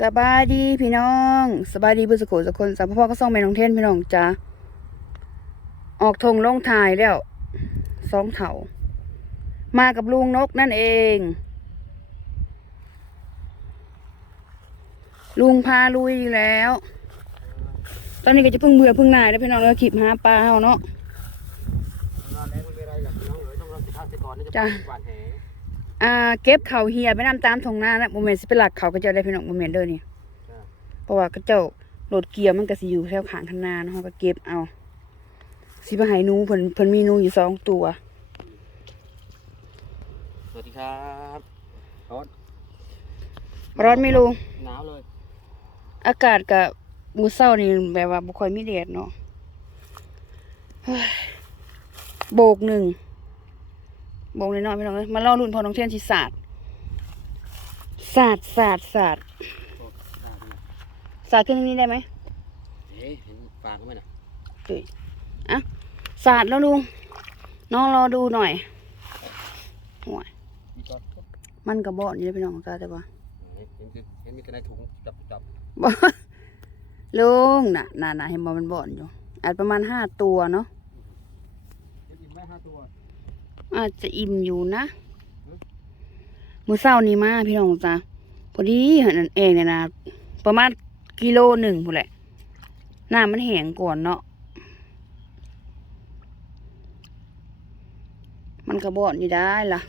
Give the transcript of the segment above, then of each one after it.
สบายดีพี่น้องสบายดีเพื่อสกุลสกคนสัมพ่อก็ส่องแม่น้องเทนพี่น้องจ้าออกทงลงถ่ายแล้วสองเถามากับลุงนกนั่นเอง ลุงพาลุยแล้ว ตอนนี้ก็จะเพิ่งเบื่อเพิ่งหน่ายแล้วพี่น้องแล้วขีบหาปลาเฮาเนาะนอนแรงมันมีอะไรอย่างน้องเอ๋ยต้องรอสิบห้าสิบก่อนนี่จะจ้ะหวานแห อ่าเก็บเขาเหียไปน้ำตามทงหน้านะโมเมนต์สิเป็นหลักเขาก็เจ้าได้พี่น้องโมเมนต์เด้อนี่จ้ะเพราะว่าก็เจ้าโหลดเกียร์มันก็สิอยู่แถวขางข้างหน้าเนาะเราก็เก็บเอาสิมาให้หนูเพิ่นเพิ่นมีหนูอยู่สองตัว สวัสดีครับร้อนร้อนไหม่รู้หนาวเลย อากาศกับมื้อเช้านี่แบบว่าบ่ค่อยมีแดดเนาะเฮ้ยโบกหนึ่ง โบกน้อยๆพี่น้องเอ้ยมาเล่ารุ่นพอน้องเทียนสิศาสตร์ศาสตร์ศาสตร์ศาสตร์โอ้หนาวเลยศาสตร์ขึ้นนี้ได้ไหมเอ๊ะเห็นฟางเขาไหมน่ะจุยอะศาสตร์แล้วลุงน้องรอดูหน่อยโอ้ยมีก้อนมันกระบอกนี่เด้อพี่น้องจ้าแต่ว่าเห็นเห็นเห็นมีแต่ในถุงจับจับบ่ลุงน่ะน่ะน่ะเห็นบ่มันบ่อนอยู่อาจประมาณห้าตัวเนาะ เห็นอีกไหมห้าตัว อาจจะอิ่มอยู่นะมือเช้านี้มาพี่น้องจ้าพอดีเห็นนั่นเองเนี่ยนะประมาณกิโลหนึ่งพุ่นแหละน้ำมันแห้งก่อนเนาะมันกระบอกนี่ได้ล่ะ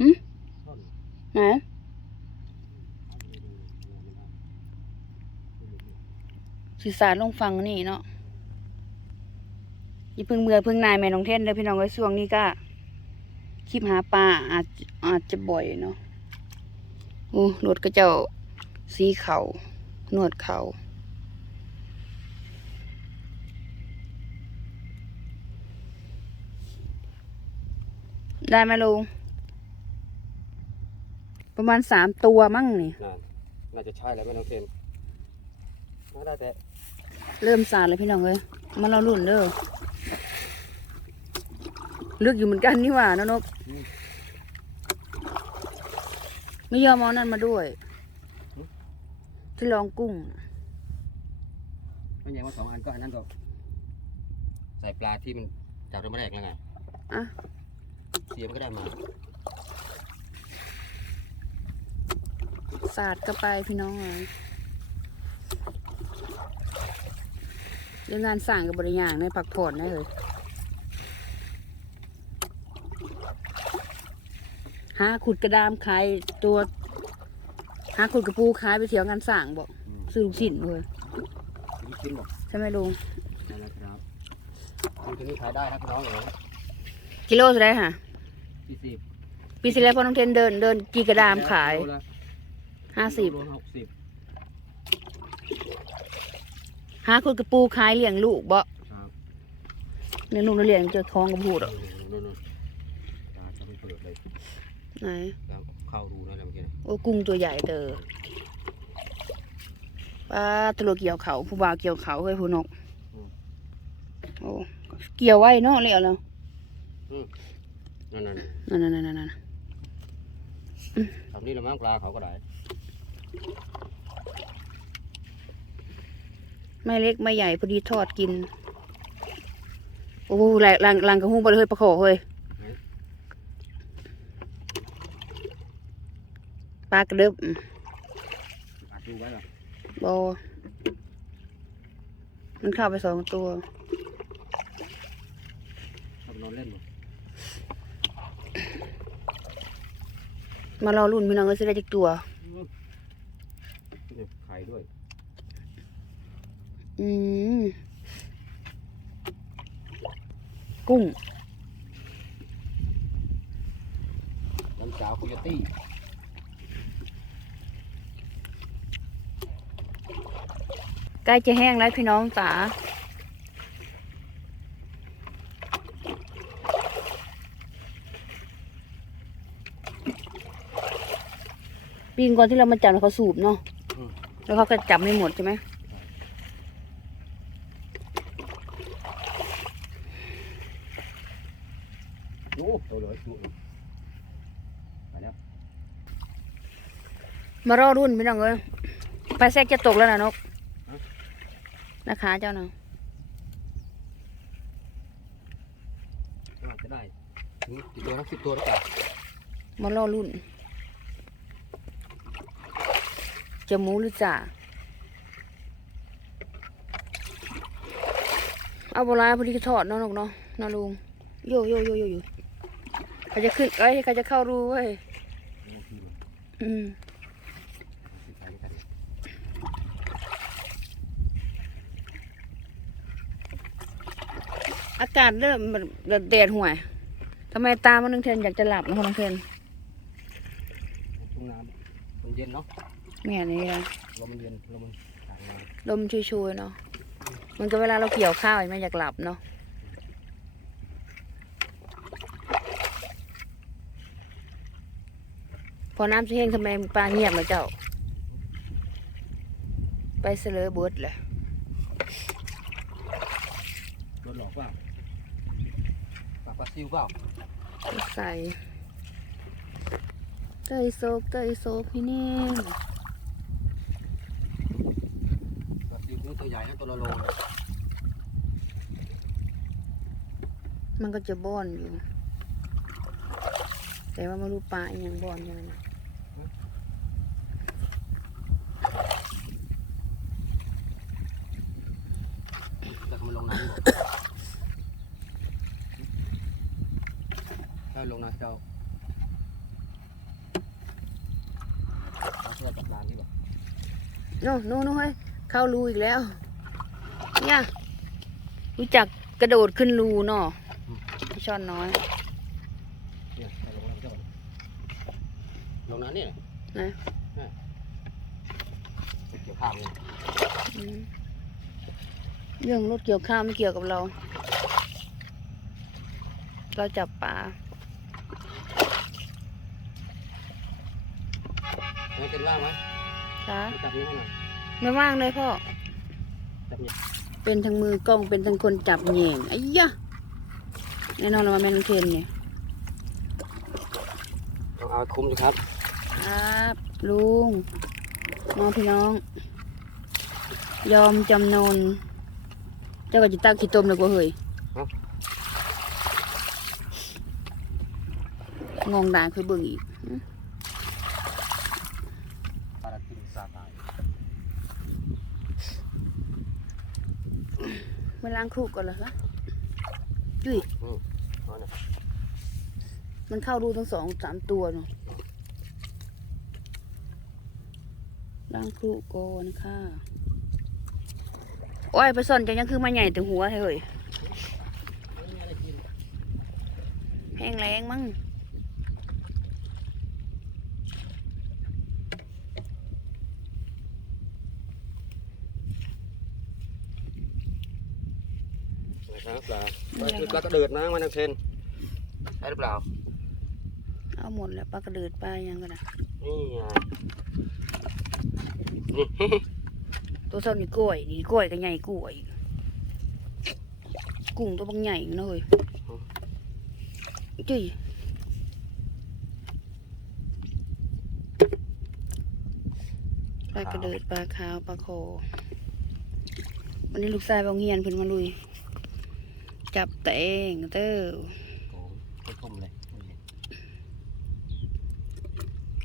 หึไหนสื่อสารลงฟังนี่เนาะ อย่าเพิ่งเบื่อเพิ่งนายแม่น้องเทนเด้อพี่น้องไว้ช่วงนี้ก็คลิปหาปลาอาจอาจจะบ่อยเนาะโอ้รถก็เจ้าสีเขาหนวดเขาได้ไหมลุงประมาณสามตัวมั้งนี่น่าน่าจะใช่แล้วแม่น้องเทนน่าได้แต่เริ่มสาดเลยพี่น้องเอ้ยมันเราลุ่นเด้อเลือกอยู่เหมือนกันนี่หว่านะนก ไม่ยอมเอานั่นมาด้วย ที่รองกุ้งไม่ยังว่าสองอันก็อันนั้นก็ใส่ปลาที่มันจากเริ่มแรกแล้วไงอะเสียมันก็ได้มาสาดก็ไปพี่น้องเอ้ยเรื่องงานสั่งกับบริยางในผักผ่อนได้เลย หาขุดกระดามขายตัวหาขุดกระปูขายไปเที่ยวงานสั่งบอกอืมซื้อลูกชิ้นเลยลูกชิ้นบอกใช่ไหมลุงนั่นแหละครับลูกชิ้นนี้ขายได้ครับพี่น้องเอ๋ยกิโลเท่าไหรค่ะสี่สิบปีที่แล้วพอน้องเทนเดินเดินกีกระดามขายโลละห้าสิบโลละหกสิบหาคุณกระปูขายเลี้ยงลูกบ่ครับเลี้ยงลูกแล้วเลี้ยงเจอท้องกระพูดอะ นู่นนู่นตาจะไม่เปิดเลย ไหนแล้วเข้ารูนั่นแหละเมื่อกี้นะโอ้กุ้งตัวใหญ่เตอปลาตะลุเกี่ยวเขาผู้บ่าวเกี่ยวเขาเฮ้ยผู้นกโอ้เกี่ยวไว้เนาะเลี้ยวแล้วนั่นนั่นนั่นนั่นนั่นนั่นทำนี่ละมั้งปลาเขาก็ได้ไม่เล็กไม่ใหญ่พอดีทอดกิน โอ้แหลกลังลังกระหู้บ่เลยเฮ้ยปลาโขเฮ้ย ปลากระดึบอัดดูไว้หรอบอมันเข้าไปสองตัวเขาไปนอนเล่นบ่มารอรุ่นพี่น้องก็จะได้จักตัวนี่ไข่ด้วย อืม กุ้ง น้ำสาวคุยตี้ ใกล้จะแห้งแล้วพี่น้องจ๋าปีนก่อนที่เรามาจับแล้วเขาสูบเนาะแล้วเขาก็จับไม่หมดใช่ไหมโอ้ตัวเลยตัวเลยไปแล้วมารอรุ่นพี่น้องเอ้ยปลาแซกจะตกแล้วนะนก นะคะ เจ้าเนาะจะได้ถึงกี่ตัวนะสิบตัวหรือเปล่ามารอรุ่น จะหมูหรือจ่าเอาโบราณพอดีก็ทอดเนาะนกเนาะเนาะลุงโยโยโยโยโยเขาจะขึ้นเอ้ยเขาจะเข้ารูเว้ยลงทีมันอืม สิบไปด้วยกัน อากาศเริ่มแบบแดดห่วยทำไมตามันนึงเทนอยากจะหลับนะคนนึงเทนทุ่งน้ำมันเย็นเนาะแม่นี่นะลมมันเย็นลมมันต่างมาลมชุยๆเนาะมันก็เวลาเราเกี่ยวข้าวไม่อยากหลับเนาะพอน้ำจะแห้งทำไมปลาเงียบเลยเจ้า ไปเสลอเบิดเลยโดนหลอกเปล่า ปลาปลาซิวเปล่าใส่เตยโซกเตยโซกพี่นิ่มปลาซิวตัวใหญ่นะตัวละโลเลยมันก็จะบ้อนอยู่ แต่ว่าไม่รู้ปลาอหยังบ้อนยังไงนะ แต่มันลงน้ำหมดถ้าลงน้ำเจ้าเราเพื่อจับร้านที่แบบ โน่นโน่นโน่นเฮ้ยเข้ารูอีกแล้ว เนี่ยรู้จักกระโดดขึ้นรูเนาะพี่ช่อนน้อยเนี่ยเอาลงน้ำเจ้าก่อนลงน้ำนี่นะเกี่ยวข้าวเลยอืมเรื่องรถเกี่ยวข้าวไม่เกี่ยวกับเรา เราจับปลาไม่เป็นล่างไหม จ้าจับนี้ให้หน่อยไม่ว่างเลยพ่อ จับนี้เป็นทั้งมือกล้องเป็นทั้งคนจับเหย่งไอ้ยะแน่นอนว่าแม่นองเทนเนี่ยต้องเอาคุ้มสิครับครับ ลุงน้องพี่น้อง ยอมจำนน เจ้าก็จะตั้งขี้ต้มเลยกว่าเฮ้ยงงด่างคือเบิ่งอีก ปลาตะกินซาตาย มาล้างครูก่อนเหรอคะจุ้ยเอาเนี่ยมันเข้ารูทั้งสองสามตัวเนาะล้างครูก่อนค่ะโอ้ยไปซ่อนจังยังคือมาใหญ่ถึงหัวเฮ้ยไม่มีอะไรกินแห้งแรงมั้ง นะครับ ปลาปลาคือปลากระเดิดนะมันนักเทนใช่หรือเปล่า เอาหมดแล้วปลากระเดิดปลายังกันนะนี่ไงตัวเท่านี้กล้วยนี่กล้วยก็ใหญ่กล้วยกุ้งตัวบางใหญ่อยู่นะเฮ้ยจุ้ยปลากระเดิดปลาขาวปลาโควันนี้ลูกชายบางเฮียนเพิ่นมาลุย จับแต่เองเต้อโอ้ไปต้มเลย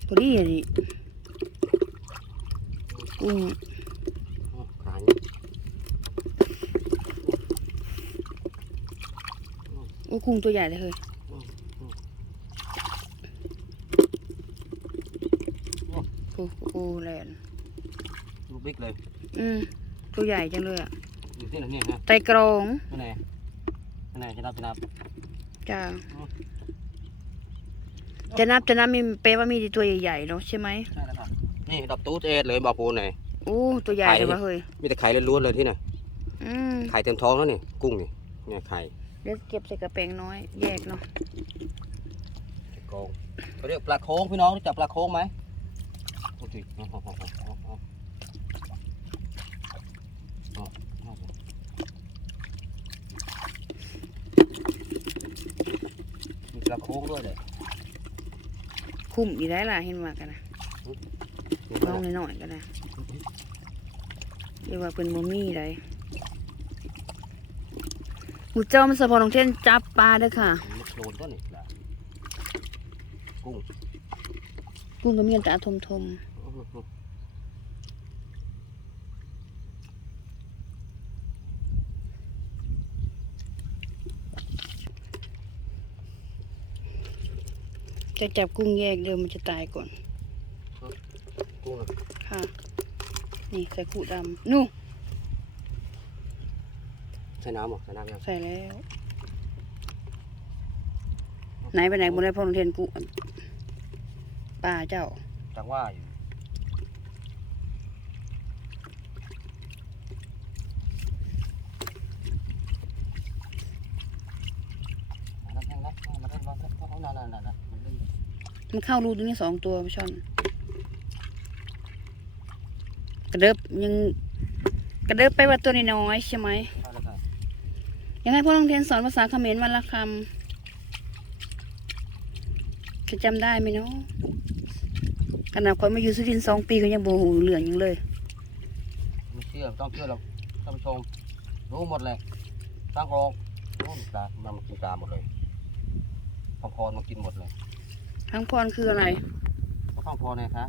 พอดีอันนี้กุ้งขายโอ้กุ้งตัวใหญ่เลยเฮ้ยโอ้โอ้แลนลูกบิ๊กเลย อืมตัวใหญ่จังเลยอะอยู่ที่ไหนเนี่ยฮะไตรกรองที่ไหนที่ ไหนจะนับจะนับจ้าอ๋อจะนับจะนับมีเป๊ะว่ามีแต่ตัวใหญ่ๆเนาะใช่ไหมใช่แล้วครับนี่ดับตู้เอ็ดเลยบอกปูหน่อยโอ้ตัวใหญ่เลยว่ะเฮ้ยมีแต่ไข่ล้วนๆเลยที่ไหนอืมไข่เต็มท้องแล้วนี่กุ้งนี่เนี่ยไข่เดี๋ยวเก็บใส่กระเป๋งน้อยแยกเนาะโกงเขาเรียกปลาโค้งพี่น้องรู้จักปลาโค้งไหมโอ้ยอ๋ออ๋ออ๋ออ๋ออ๋ออ๋อมีป ลาโค้งด้วยเลยคุ้มอีกได้ล่ะเห็นว่ากันนะน้องน้อยๆก็ได้เรียกว่าเป็นโมมี่ไรหมูเจ้ามันสะพอน้องเช่นจับปลาเด้อค่ะมันโคลนต้นนี่ละกุ้งกุ้งก็มีอันตาทมทมๆ จะจับกุ้งแยกเดิมมันจะตายก่อน กุ้งอะค่ะ นี่ใส่ขูดำนู่นใส่น้ำเหรอใส่น้ำยังใส่แล้ว ไหนไปไหนบนได้พ่อโรงเรียนกูป่าเจ้าจังว่าอยู่มาแล้วมาแล้วมาแล้วมาแล้วมาแล้วนั่นนั่นนั่นมันเล่น มันเข้ารูตรงนี้สองตัวพี่ช่อนกระเดิบยังกระเดิบไปว่าตัวน้อยใช่ไหมยังให้พ่อโรงเรียนสอนภาษาเขมรวันละคำจะจำได้ไหมเนาะขนาดคนมาอยู่สุรินทร์สองปีก็ยังโบหูเหลืองยังเลยไม่เชื่อต้องเชื่อเราท่านผู้ชมรู้หมดเลยตั้งโรครู้ปลามันกินปลาหมดเลยพังพรมากินหมดเลย ทั้งพรคืออะไรพังพรไงคะ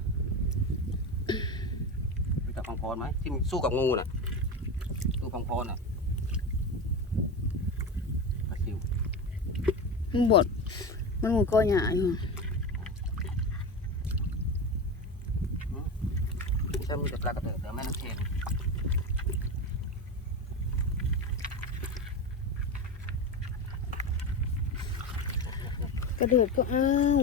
รู้จักพังพรไหมที่มันสู้กับงูน่ะสู้พังพรน่ะปลาซิวมันบดมันหมูก้อหยาอยู่ไม่ใช่มีแต่ปลากระเดิดเดี๋ยวแม่น้ำเชนกระเดิดก็อ้าว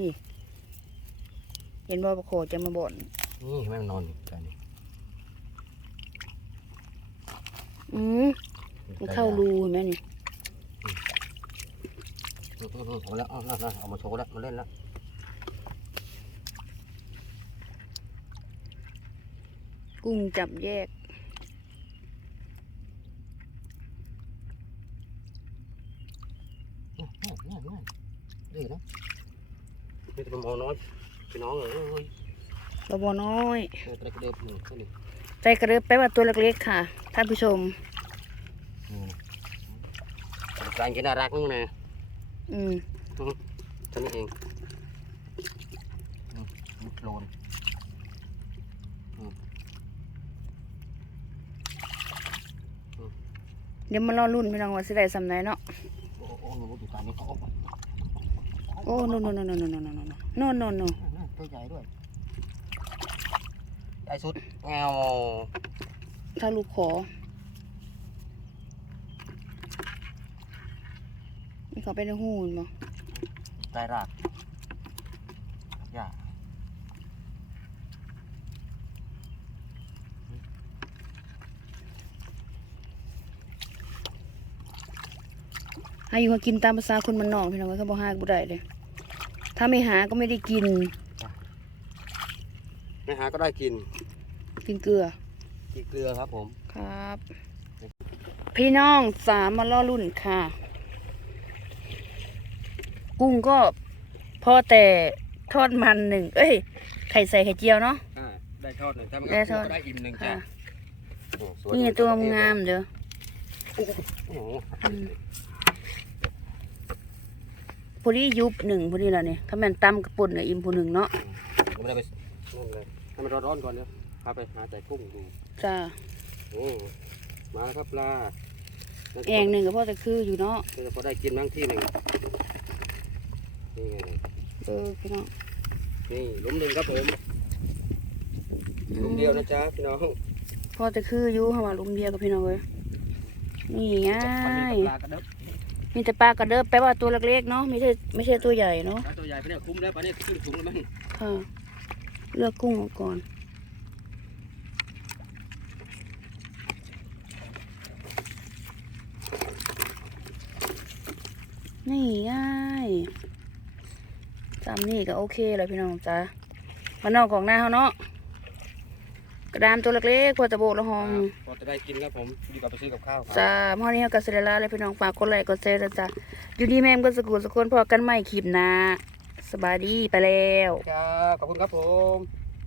นี่ เห็นบ่ประโคจะมาบ่นนี่แม่มันนอนอยู่กันนี่อืมมันเข้ารูเห็นไหมนี่อืมอืมอืมเอาแล้วเอาแล้วเอามาโชว์แล้วมาเล่นแล้วกุ้งจับแยก มอน้อยพี่น้องเอ้ยตัวบอน้อย ตักระเดือบหนึ่งตัใจกระเดือบแปลว่าตัวเล็กๆค่ะ ท่านผู้ชมกลางกินน่ารักนู่นนะอืมตัวนี้เองมันโคลนเดี๋ยวมาล่อรุ่นพี่น้องว่าสิได้สำไหนเนาะ โอ้โหอยู่ตานี้เขาโอ้โน่นโน่นโน่นโน่นโน่นโน่น โนโนโนนั่นตัวใหญ่ด้วย ใหญ่สุดแงวถ้าลูกขอ นี่เขาไปในหูนบ่ใต้รากหญ้าให้อยู่มากินตามภาษาคนมันนอกพี่น้องเขาบอกหาบ่ได้เลย ถ้าไม่หาก็ไม่ได้กิน ไม่หาก็ได้กิน กินเกลือ กินเกลือครับผม ครับ พี่น้องสามมาล่อรุ่นค่ะ กุ้งก็พอแต่ทอดมันหนึ่ง เอ้ย ไข่ใส่ไข่เจียวเนาะอ่าได้ทอดหนึ่งถ้ามันได้ทอดก็ได้อิ่มหนึ่งค่ะจ้ะโอ้สยนี่ตัวงามเด้อโอ้โหอืม พอดียุบหนึ่งพอดีแล้วเนี่ยถ้าแม่นตำกระปุ่นกับอิ่มผู้หนึ่งเนาะไม่ได้ไปนั่นเลยให้มันร้อนๆก่อนเดี๋ยวพาไปหาใจกุ้งดูจ้าโอ้มาแล้วครับปลาแองหนึ่งก็พอต่คืออยู่เนาะก็จะพอได้กินบ้างที่หนึ่งนี่ไงเออพี่น้องนี่หลุมหนึ่งครับผมหลุมเดียวนะจ๊ะพี่น้องพ่อต่คืออยู่เขาว่าลุมเดียวกับพี่น้องเลยนี่ไง มันมีปลากระเดิบมีแต่ปลากระเดิบแปลว่าตัวเล็กๆเนาะไม่ใช่ไม่ใช่ตัวใหญ่เนาะปลาตัวใหญ่ไปเนี่ยคุ้มแล้วปลาเนี่ยขึ้นสูงแล้วมั้งค่ะเลือกกุ้งเอาก่อนนี่ง่ายจำนี่ก็โอเคเลยพี่น้องจ้ามันนอกของหน้าเขาเนาะกระ ดามตัวเล็กๆพอจะโบกละหองพอจะได้กินครับผมดีกว่าไปซื้อกับข้าวครับจ้าพ่อนี้เขาก็เสร็จแล้วเลยพี่น้องฝากกดไลค์กดแชร์ด้วยจ้าอยู่ดีแม่มก็สกุลสกุลพอกันใหม่คลิปหนะ สบายดีไปแล้วครับขอบคุณครับผม